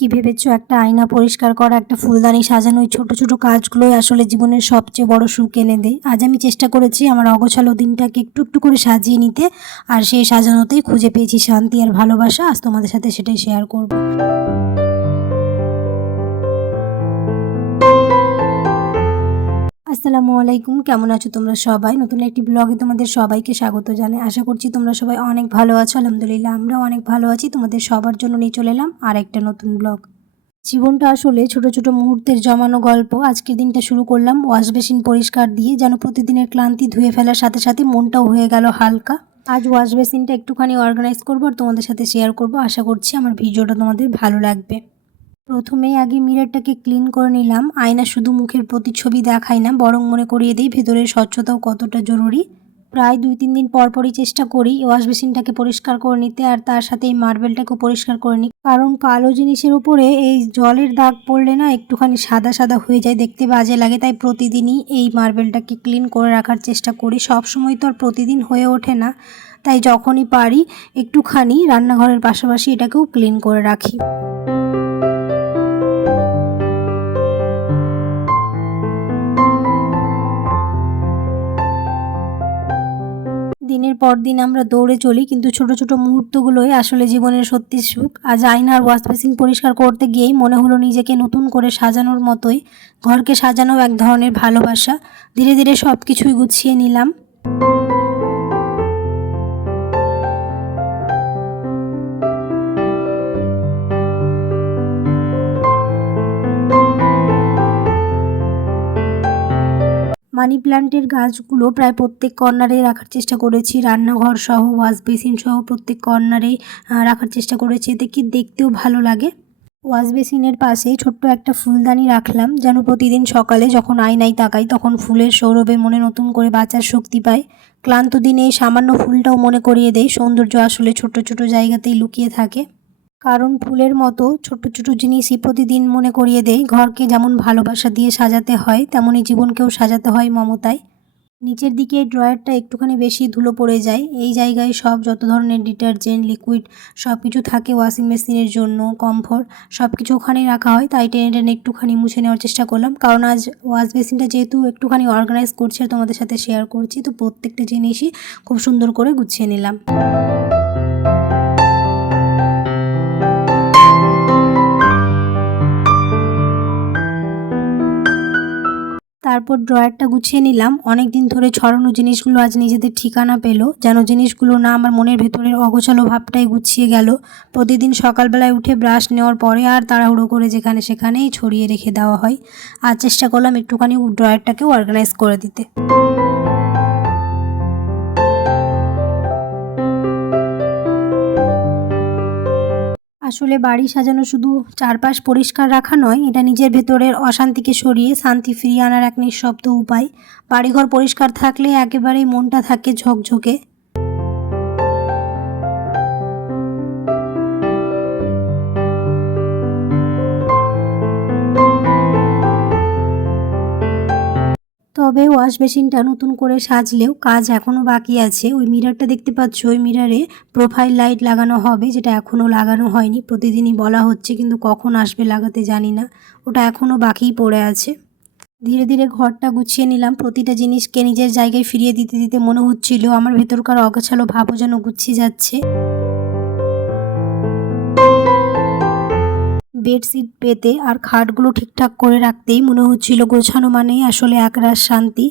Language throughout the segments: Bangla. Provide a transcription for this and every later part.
কি ভেবেছ? একটা আয়না পরিষ্কার করা, একটা ফুলদানি সাজানো ওই ছোটো ছোটো কাজগুলোই আসলে জীবনের সবচেয়ে বড় সুখ এনে দেয়। আজ আমি চেষ্টা করেছি আমার অগোছালো দিনটাকে একটু একটু করে সাজিয়ে নিতে, আর সেই সাজানোতেই খুঁজে পেয়েছি শান্তি আর ভালোবাসা। আজ তোমাদের সাথে সেটাই শেয়ার করব। আসসালামু আলাইকুম। কেমন আছো তোমরা সবাই? নতুন একটি ব্লগে তোমাদের সবাইকে স্বাগত জানাই। আশা করছি তোমরা সবাই অনেক ভালো আছো। আলহামদুলিল্লাহ, আমরাও অনেক ভালো আছি। তোমাদের সবার জন্য নিয়ে চলে এলাম আর একটা নতুন ব্লগ জীবনটা আসলে ছোট ছোট মুহূর্তের জমানো গল্প। আজকের দিনটা শুরু করলাম ওয়াশ বেসিন পরিষ্কার দিয়ে, যেন প্রতিদিনের ক্লান্তি ধুয়ে ফেলার সাথে সাথে মনটাও হয়ে গেল হালকা। আজ ওয়াশ বেসিনটা একটুখানি অর্গানাইজ করব আর তোমাদের সাথে শেয়ার করব। আশা করছি আমার ভিডিওটা তোমাদের ভালো লাগবে। প্রথমেই আগে মিররটাকে ক্লিন করে নিলাম। আয়না শুধু মুখের প্রতিচ্ছবি দেখায় না, বরং মনে করিয়ে দিই ভেতরের স্বচ্ছতাও কতটা জরুরি। প্রায় দুই তিন দিন পর পরই চেষ্টা করি ওয়াশ বেসিনটাকে পরিষ্কার করে নিতে আর তার সাথে এই মার্বেলটাকেও পরিষ্কার করে নিই কারণ কালো জিনিসের উপরে এই জলের দাগ পড়লে না একটুখানি সাদা সাদা হয়ে যায়, দেখতে বাজে লাগে। তাই প্রতিদিনই এই মার্বেলটাকে ক্লিন করে রাখার চেষ্টা করি। সব সময় তো আর প্রতিদিন হয়ে ওঠে না। তাই যখনই পারি একটুখানি রান্নাঘরের পাশাপাশি এটাকেও ক্লিন করে রাখি। দিনের পর দিন আমরা দৌড়ে চলি, কিন্তু ছোট ছোট মুহূর্তগুলোই আসলে জীবনের সত্যি সুখ। আজ আয়নার ওয়াশ বেসিন পরিষ্কার করতে গিয়েই মনে হলো নিজেকে নতুন করে সাজানোর মতোই, ঘরকে সাজানো এক ধরনের ভালোবাসা। ধীরে ধীরে সব কিছুই গুছিয়ে নিলাম। মানি প্ল্যান্টের গাছগুলো প্রায় প্রত্যেক কর্নারে রাখার চেষ্টা করেছি। রান্নাঘর সহ, ওয়াশ বেসিন সহ প্রত্যেক কর্নারে রাখার চেষ্টা করেছি। এতে কি দেখতেও ভালো লাগে? ওয়াশ বেসিনের পাশে ছোট্ট একটা ফুলদানি রাখলাম, যেন প্রতিদিন সকালে যখন আয়নায় তাকাই, তখন ফুলের সৌরভে মনে নতুন করে বাঁচার শক্তি পায় ক্লান্ত দিনে সামান্য ফুলটাও মনে করিয়ে দেয় সৌন্দর্য আসলে ছোট ছোট জায়গাতেই লুকিয়ে থাকে। কারণ ফুলের মতো ছোট ছোট জিনিসই প্রতিদিন মনে করিয়ে দেয় ঘরকে যেমন ভালোবাসা দিয়ে সাজাতে হয়, তেমনই জীবনকেও সাজাতে হয় মমতায়। নিচের দিকে ড্রয়ারটা একটুখানি বেশি ধুলো পড়ে যায়। এই জায়গায় সব যত ধরনের ডিটারজেন্ট, লিকুইড সব কিছু থাকে ওয়াশিং মেশিনের জন্য, কমফোর্ট সব কিছু ওখানেই রাখা হয়। তাই টেনে টেনে একটুখানি মুছে নেওয়ার চেষ্টা করলাম। কারণ আজ ওয়াশ বেসিনটা যেহেতু একটুখানি অর্গানাইজ করছি আর তোমাদের সাথে শেয়ার করছি, তো প্রত্যেকটা জিনিসই খুব সুন্দর করে গুছিয়ে নিলাম। তারপর ড্রয়ারটা গুছিয়ে নিলাম। অনেক দিন ধরে ছড়ানো জিনিসগুলো আজ নিজেদের ঠিকানা পেল। যেন জিনিসগুলো না আমার মনের ভেতরের অগোছালো ভাবটাই গুছিয়ে গেল। প্রতিদিন সকালবেলায় উঠে ব্রাশ নেওয়ার পরে আর তাড়াহুড়ো করে যেখানে সেখানেই ছড়িয়ে রেখে দেওয়া হয়। আর চেষ্টা করলাম একটুখানি ড্রয়ারটাকে অর্গানাইজ করে দিতে। আসলে বাড়ি সাজানো শুধু চারপাশ পরিষ্কার রাখা নয়, এটা নিজের ভেতরের অশান্তিকে সরিয়ে শান্তি ফিরিয়ে আনার এক নিঃশব্দ উপায়। বাড়িঘর পরিষ্কার থাকলে একেবারেই মনটা থাকে ঝকঝকে। তবে ওয়াশ বেসিনটা নতুন করে সাজলেও কাজ এখনও বাকি আছে। ওই মিরারটা দেখতে পাচ্ছ, ওই মিরারে প্রোফাইল লাইট লাগানো হবে, যেটা এখনও লাগানো হয়নি। প্রতিদিনই বলা হচ্ছে, কিন্তু কখন আসবে লাগাতে জানি না। ওটা এখনও বাকিই পড়ে আছে। ধীরে ধীরে ঘরটা গুছিয়ে নিলাম। প্রতিটা জিনিসকে নিজের জায়গায় ফিরিয়ে দিতে দিতে মনে হচ্ছিল, আমার ভেতরকার অগোছালো ভাবও যেন গুছিয়ে যাচ্ছে। বেডশিট পেতে আর খাটগুলো ঠিকঠাক করে রাখতেই মনে হচ্ছিল গোছানো মানেই আসলে একরাশ শান্তি।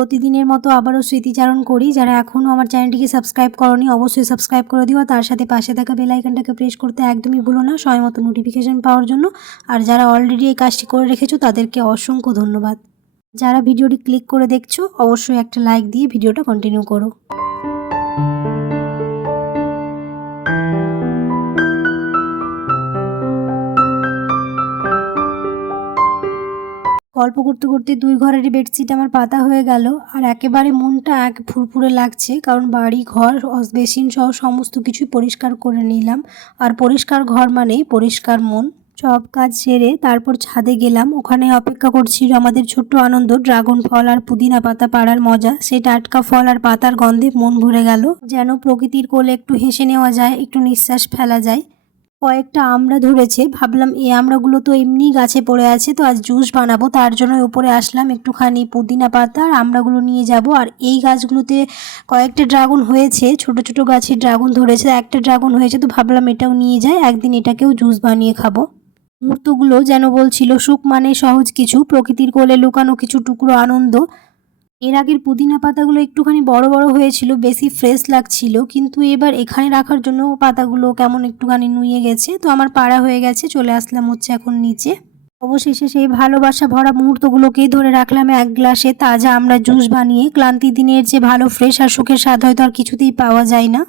প্রতিদিনের মতো আবারও স্মৃতিচারণ করি। যারা এখনও আমার চ্যানেলটিকে সাবস্ক্রাইব করনি, অবশ্যই সাবস্ক্রাইব করে দিও। তার সাথে পাশে থাকা বেল আইকনটাকে প্রেস করতে একদমই ভুলো না সময় মতো নোটিফিকেশান পাওয়ার জন্য। আর যারা অলরেডি এই কাজটি করে রেখেছো, তাদেরকে অসংখ্য ধন্যবাদ। যারা ভিডিওটি ক্লিক করে দেখছ, অবশ্যই একটা লাইক দিয়ে ভিডিওটা কন্টিনিউ করো। গল্প করতে করতে দুই ঘরেরই বেডশিট আমার পাতা হয়ে গেল, আর একেবারে মনটা এক ফুরফুরে লাগছে, কারণ বাড়ি, ঘর, বেসিন সহ সমস্ত কিছুই পরিষ্কার করে নিলাম। আর পরিষ্কার ঘর মানেই পরিষ্কার মন। সব কাজ সেরে তারপর ছাদে গেলাম। ওখানে অপেক্ষা করছিল আমাদের ছোট্ট আনন্দ, ড্রাগন ফল আর পুদিনা পাতা পাড়ার মজা। সেই টাটকা ফল আর পাতার গন্ধে মন ভরে গেল। যেন প্রকৃতির কোলে একটু হেসে নেওয়া যায়, একটু নিঃশ্বাস ফেলা যায়। কয়েকটা আমড়া ধরেছে, ভাবলাম এই আমড়াগুলো তো এমনি গাছে পড়ে আছে, তো আজ জুস বানাবো, তার জন্য উপরে আসলাম একটুখানি পুদিনা পাতা আর আমড়াগুলো নিয়ে যাব। আর এই গাছগুলোতে কয়েকটা ড্রাগন হয়েছে, ছোট ছোট গাছে ড্রাগন ধরেছে, একটা ড্রাগন হয়েছে, তো ভাবলাম এটাও নিয়ে যাই, একদিন এটাকেও জুস বানিয়ে খাব। মুহূর্তগুলো যেন বলছিল, সুখ মানে সহজ কিছু, প্রকৃতির কোলে লুকানো কিছু টুকরো আনন্দ এর আগের পুদিনা পাতাগুলো একটুখানি বড় বড় হয়েছিল, বেশি ফ্রেশ লাগছিল, কিন্তু এবার এখানে রাখার জন্য পাতাগুলো কেমন একটুখানি নুয়ে গেছে। তো আমার পাড়া হয়ে গেছে, চলে আসলাম হচ্ছে এখন নিচে। অবশেষে সেই ভালোবাসা ভরা মুহূর্তগুলোকেই ধরে রাখলাম এক গ্লাসে তাজা আমরা জুস বানিয়ে। ক্লান্তি দিনের যে ভালো ফ্রেশ আর সুখের স্বাদ হয়তো আর কিছুতেই পাওয়া যায় না।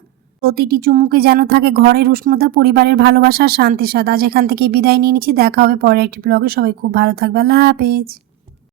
প্রতিটি চুমুকে যেন থাকে ঘরের উষ্ণতা, পরিবারের ভালোবাসা আর শান্তি স্বাদ। আজ এখান থেকে বিদায় নিয়ে নিচ্ছি। দেখা হবে পরে একটি ব্লগে সবাই খুব ভালো থাকবে। আল্লাহ হাফেজ।